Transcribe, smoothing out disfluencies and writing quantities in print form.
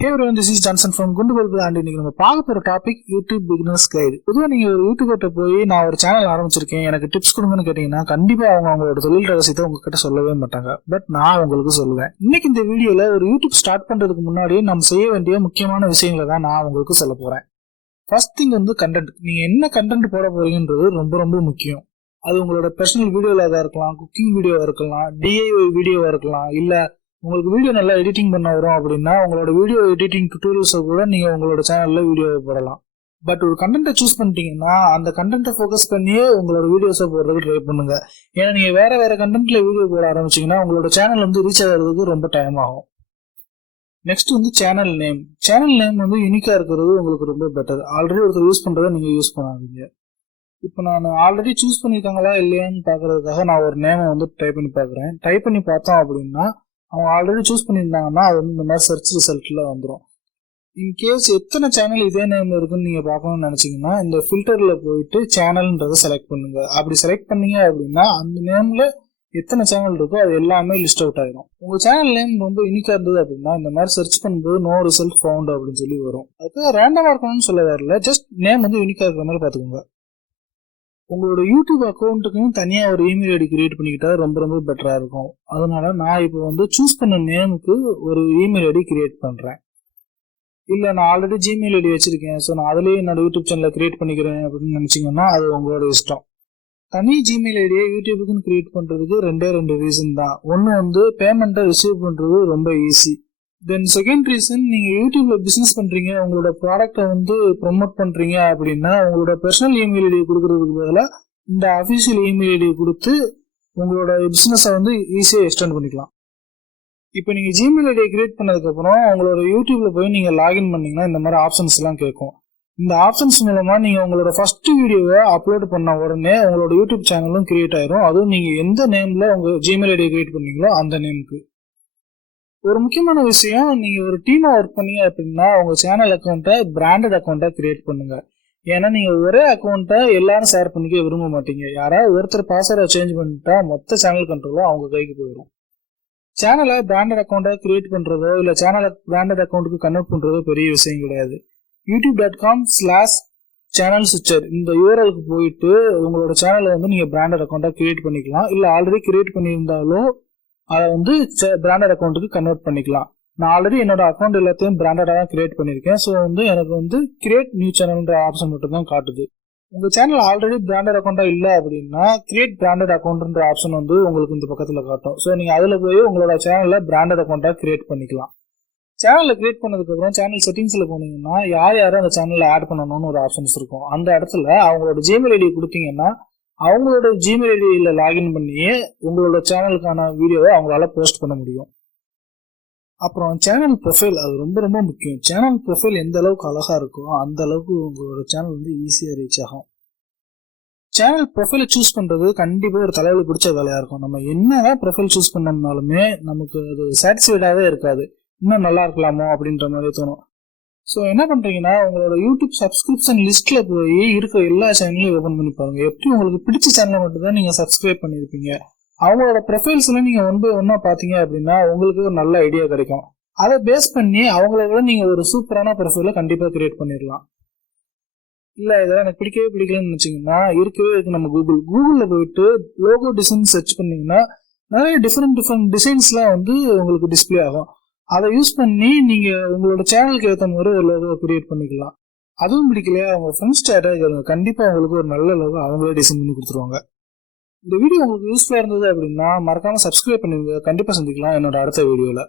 Hey everyone, this is Johnson from Gundu Bulbu and இன்னைக்கு நம்ம பார்க்க போற டாபிக் YouTube beginners guide. பொதுவா நீங்க ஒரு யூடியூபர்ட்ட போய் நான் ஒரு சேனல் ஆரம்பிச்சிருக்கேன் எனக்கு டிப்ஸ் கொடுங்கன்னு கேட்டீங்கன்னா கண்டிப்பா அவங்களோட தொழில் ரகசியத்தை உங்ககிட்ட சொல்லவே மாட்டாங்க. பட் நான் உங்களுக்கு சொல்லுவேன். இன்னைக்கு இந்த வீடியோல ஒரு யூடியூப் ஸ்டார்ட் பண்றதுக்கு முன்னாடி நம்ம செய்ய வேண்டிய முக்கியமான விஷயங்களை தான் நான் உங்களுக்கு சொல்ல போறேன். First thing content. நீங்க என்ன கண்டென்ட் போட போறீங்கன்றது ரொம்ப ரொம்ப முக்கியம். அது உங்களோட பர்சனல் வீடியோல இருக்கலாம், குக்கிங் வீடியோவா இருக்கலாம், DIY வீடியோவா இருக்கலாம், இல்ல உங்களுக்கு வீடியோ நல்லா எடிட்டிங் பண்ண வரும் அப்படின்னா உங்களோட வீடியோ எடிட்டிங் டுட்டோரியல்ஸை கூட நீங்க உங்களோட சேனல்ல வீடியோவை போடலாம். பட் ஒரு கண்டென்ட்டை சூஸ் பண்ணிட்டீங்கன்னா அந்த கண்டென்ட்டை ஃபோக்கஸ் பண்ணியே உங்களோட வீடியோஸை போடுறதுக்கு ட்ரை பண்ணுங்க. ஏன்னா நீங்க வேற கண்டென்ட்ல வீடியோ போட ஆரம்பிச்சீங்கன்னா உங்களோட சேனல் ரீச் ஆகிறதுக்கு ரொம்ப டைம் ஆகும். Next channel name. Channel name யூனிக்கா இருக்கிறது உங்களுக்கு ரொம்ப பெட்டர். ஆல்ரெடி ஒருத்தர் யூஸ் பண்றதை நீங்க யூஸ் பண்ணாதீங்க. இப்போ நான் ஆல்ரெடி சூஸ் பண்ணிருக்காங்களா இல்லையான்னு பாக்குறதுக்காக நான் ஒரு நேமை டைப் பண்ணி பாக்குறேன். டைப் பண்ணி பார்த்தோம் அப்படின்னா அவங்க ஆல்ரெடி சூஸ் பண்ணியிருந்தாங்கன்னா அது இந்த மாதிரி சர்ச் ரிசல்ட்ல வந்துடும். இன்கேஸ் எத்தனை சேனல் இதே நேம்ல இருக்குன்னு நீங்க பார்க்கணும்னு நினைச்சீங்கன்னா இந்த ஃபில்டர்ல போயிட்டு சேனல்ன்றதை செலக்ட் பண்ணுங்க. அப்படி செலக்ட் பண்ணீங்க அப்படின்னா அந்த நேம்ல எத்தனை சேனல் இருக்கோ அது எல்லாமே லிஸ்ட் அவுட் ஆயிடும். உங்க சேனல் நேம் ரொம்ப யூனிக்கா இருந்தது அப்படின்னா இந்த மாதிரி சர்ச் பண்ணும்போது நோ ரிசல்ட் ஃபவுண்ட் அப்படின்னு சொல்லி வரும். அதுக்கு ரேண்டமா இருக்கணும்னு சொல்ல வரல, ஜஸ்ட் நேம் யூனிக்கா இருக்கிற மாதிரி பாத்துக்கோங்க. உங்களோட யூடியூப் அக்கௌண்ட்டுக்கும் தனியா ஒரு இமெயில் ஐடி கிரியேட் பண்ணிக்கிட்டா ரொம்ப ரொம்ப பெட்டரா இருக்கும். அதனால நான் இப்போ சூஸ் பண்ண நேமுக்கு ஒரு இமெயில் ஐடி கிரியேட் பண்றேன். இல்ல நான் ஆல்ரெடி ஜிமெயில் ஐடி வச்சிருக்கேன், ஸோ நான் அதுலயே என்னோட யூடியூப் சேனலை கிரியேட் பண்ணிக்கிறேன் அப்படின்னு நினைச்சீங்கன்னா அது உங்களோட இஷ்டம். தனி ஜிமெயில் ஐடியை யூடியூபுக்குன்னு கிரியேட் பண்றதுக்கு ரெண்டு ரீசன் தான். ஒன்னு பேமெண்ட்டை ரிசீவ் பண்றது ரொம்ப ஈஸி. தென் செகண்ட் ரீசன், நீங்க யூடியூப்ல பிசினஸ் பண்றீங்க, உங்களோட ப்ராடக்டை ப்ரொமோட் பண்றீங்க அப்படின்னா உங்களோட பர்சனல் இமெயில் ஐடி கொடுக்கறதுக்கு பதிலாக இந்த அபிஷியல் இமெயில் ஐடி கொடுத்து உங்களோட பிசினஸை ஈஸியா எக்ஸ்டெண்ட் பண்ணிக்கலாம். இப்போ நீங்க ஜிமெயில் ஐடியை கிரியேட் பண்ணதுக்கு அப்புறம் உங்களோட யூடியூப்ல போய் நீங்க லாகின் பண்ணீங்கன்னா இந்த மாதிரி ஆப்ஷன்ஸ் எல்லாம் கேட்கும். இந்த ஆப்ஷன்ஸ் மூலமா நீங்க உங்களோட ஃபர்ஸ்ட் வீடியோவை அப்லோட் பண்ண உடனே உங்களோட யூடியூப் சேனலும் கிரியேட் ஆயிரும். அதுவும் நீங்க எந்த நேம்ல உங்க ஜிமெயில் ஐடியை கிரியேட் பண்ணீங்களோ அந்த நேமுக்கு. ஒரு முக்கியமான விஷயம், நீங்க ஒரு டீமா ஒர்க் பண்ணீங்க அப்படின்னா உங்க சேனல் அக்கௌண்ட்டை பிராண்டட் அக்கௌண்ட்டா கிரியேட் பண்ணுங்க. ஏன்னா நீங்க ஒரே அக்கௌண்ட்டை எல்லாரும் ஷேர் பண்ணிக்க விரும்ப மாட்டீங்க. யாராவது ஒருத்தர் பாஸ்வேர்டை சேஞ்ச் பண்ணிட்டா மொத்த சேனல் கண்ட்ரோலும் அவங்க கைக்கு போயிடும். சேனலை பிராண்டட் அக்கௌண்ட்டா கிரியேட் பண்றதோ இல்ல சேனலை பிராண்டட் அக்கௌண்ட்டுக்கு கன்வெர்ட் பண்றதோ பெரிய விஷயம் கிடையாது. youtube.com/channel switcher இந்த URLக்கு போயிட்டு உங்களோட சேனலை நீங்க பிராண்டட் அக்கௌண்ட்டா கிரியேட் பண்ணிக்கலாம். இல்ல ஆல்ரெடி கிரியேட் பண்ணியிருந்தாலும் அதை பிராண்டட் அக்கௌண்ட்டுக்கு கன்வெர்ட் பண்ணிக்கலாம். நான் ஆல்ரெடி என்னோட அக்கௌண்ட் எல்லாத்தையும் பிராண்டடா தான் கிரியேட் பண்ணிருக்கேன். ஸோ எனக்கு கிரியேட் நியூ சேனல்ன்ற ஆப்ஷன் மட்டும் தான் காட்டுது. உங்க சேனல் ஆல்ரெடி பிராண்டட் அக்கௌண்டா இல்ல அப்படின்னா கிரியேட் பிராண்டட் அக்கௌண்ட்ன்ற ஆப்ஷன் உங்களுக்கு இந்த பக்கத்துல காட்டும். ஸோ நீங்க அதுல போய் உங்களோட சேனல்ல பிராண்டட் அக்கௌண்டா கிரியேட் பண்ணிக்கலாம். சேனல்ல கிரியேட் பண்ணதுக்கு அப்புறம் சேனல் செட்டிங்ஸ்ல போனீங்கன்னா யாரும் அந்த சேனல்ல ஆட் பண்ணணும்னு ஒரு ஆப்ஷன்ஸ் இருக்கும். அந்த இடத்துல அவங்களோட ஜிமெயில் ஐடி கொடுத்தீங்கன்னா அவங்களோட ஜிமெயில் ஐடியில லாகின் பண்ணியே உங்களோட சேனலுக்கான வீடியோவை அவங்களால போஸ்ட் பண்ண முடியும். அப்புறம் சேனல் ப்ரொஃபைல், அது ரொம்ப ரொம்ப முக்கியம். சேனல் ப்ரொஃபைல் எந்த அளவுக்கு அழகா இருக்கோ அந்த அளவுக்கு உங்களோட சேனல் ஈஸியா ரீச் ஆகும். சேனல் ப்ரொஃபைலை சூஸ் பண்றது கண்டிப்பா ஒரு தலைவலி பிடிச்ச வேலையா இருக்கும். நம்ம என்னதான் ப்ரொஃபைல் சூஸ் பண்ணோம்னாலுமே நமக்கு அது சாட்டிஸ்ஃபைடாவே இருக்காது. இன்னும் நல்லா இருக்கலாமோ அப்படின்ற மாதிரி தோணும். ஸோ என்ன பண்றீங்கன்னா உங்களோட யூடியூப் சப்ஸ்கிரிப்ஷன் லிஸ்ட்ல போய் இருக்கிற எல்லா சேனலையும் ஓபன் பண்ணி பாருங்க. எப்படி உங்களுக்கு பிடிச்ச சேனலை மட்டும் தான் நீங்க சப்ஸ்கிரைப் பண்ணிருப்பீங்க. அவங்களோட ப்ரொஃபைல்ஸ்ல நீங்க ஒன்னா பாத்தீங்க அப்படின்னா உங்களுக்கு ஒரு நல்ல ஐடியா கிடைக்கும். அதை பேஸ் பண்ணி அவங்கள விட நீங்க ஒரு சூப்பரான ப்ரொஃபைலை கண்டிப்பா கிரியேட் பண்ணிடலாம். இல்ல இதெல்லாம் எனக்கு பிடிக்கலன்னு நினைச்சீங்கன்னா இருக்கவே இருக்கு நம்ம கூகுள்ல போயிட்டு லோகோ டிசைன் சர்ச் பண்ணீங்கன்னா நிறைய டிஃப்ரெண்ட் டிசைன்ஸ்லாம் உங்களுக்கு டிஸ்பிளே ஆகும். அதை யூஸ் பண்ணி நீங்க உங்களோட சேனலுக்கு ஏற்ற மாதிரி ஒரு லோகோ கிரியேட் பண்ணிக்கலாம். அதுவும் பிடிக்கலையா உங்க ஃப்ரெண்ட்ஸ் கேட்டாங்க, கண்டிப்பா உங்களுக்கு ஒரு நல்ல லோகோ அவங்களே டிசைன் பண்ணி கொடுத்துருவாங்க. இந்த வீடியோ உங்களுக்கு யூஸ்ஃபுல்லா இருந்தது அப்படின்னா மறக்காம சப்ஸ்கிரைப் பண்ணுங்க. கண்டிப்பா சந்திக்கலாம் என்னோட அடுத்த வீடியோல.